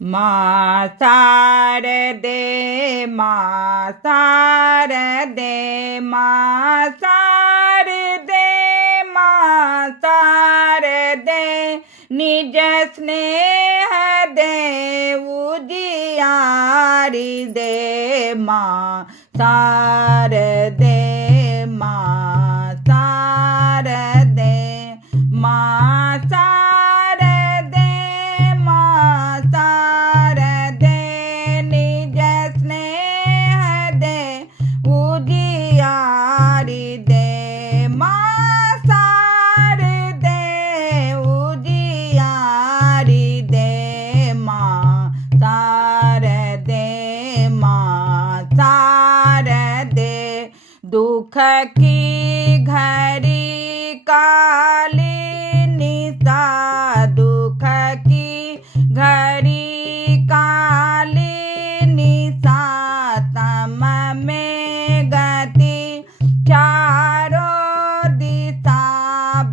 माँ शारदे माँ शारदे माँ शारदे माँ शारदे निज स्नेह दे उजियारी दे माँ शारदे माँ शारदे माँ शारदे माँ शारदे निज स्नेह दे उजियारी दे माँ शारदे उजियारी दे माँ शारदे माँ शारदे दुख की घड़ी कालिनी सा दुख की घड़ी कालिनी सा तम में गति चारों दिशा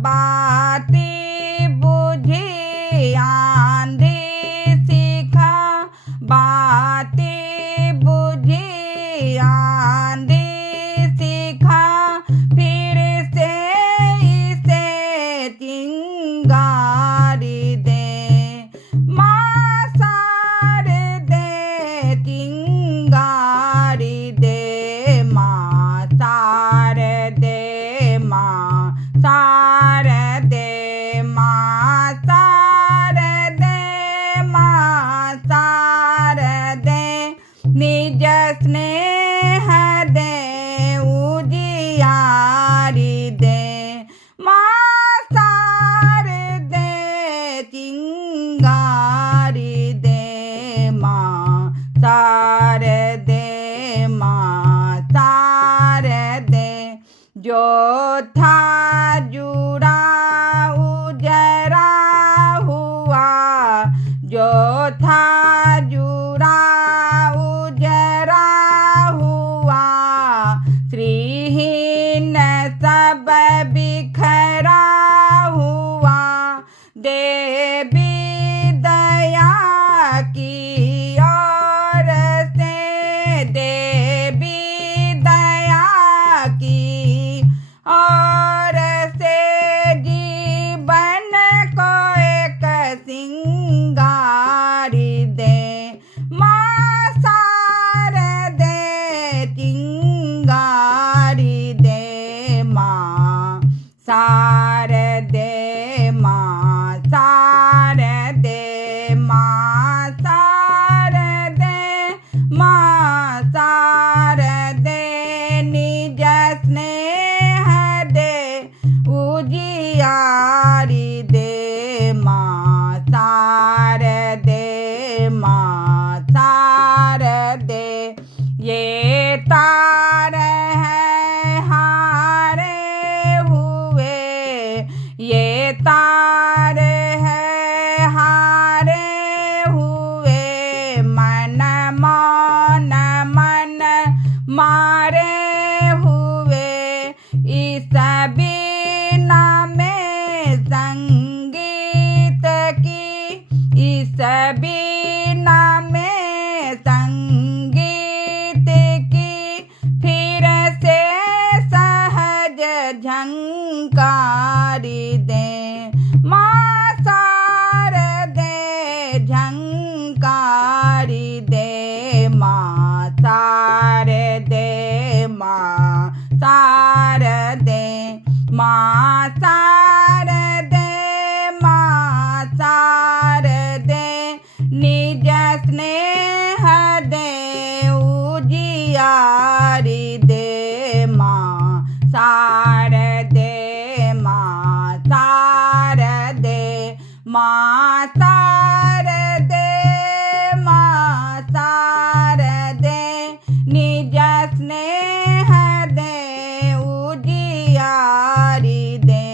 बाती बुझी आंधी सिखा बाती बुझी आंधी सिखा फिर से इसे चिंगारी दे माँ शारदे चिंगारी दे माँ शारदे माँ शारदे माँ शारदे माँ शारदे निज स्नेह दे उजियारी दे माँ शारदे चिंगारी दे माँ शारदे माँ शारदे जो था जुड़ा उजरा हुआ जो था जुड़ा उजरा हुआ श्रीहीन सब बिखरा हुआ देवी दया की ओर से देवी दया की और से जीवन को एक सिंगारी दे माँ शारदे चिंगारी दे माँ शारदे माँ शारदे माँ शारदे माँ शारदे निज स्नेह दे उजियारी दे माँ शारदे माँ शारदे ये तार है हारे हुए ये तार है हारे हुए मन मौन मन मारे हुए इस बीना में संगीत की इस बीना में संगीत की फिर से सहज झंकारी दे माँ शारदे झंकारी दे माँ शारदे माँ शारदे माँ शारदे माँ शारदे निज स्नेह दे उजियारी दे माँ शारदे माँ शारदे माँ शारदे माँ शारदे निज स्नेह दे उजियारी दे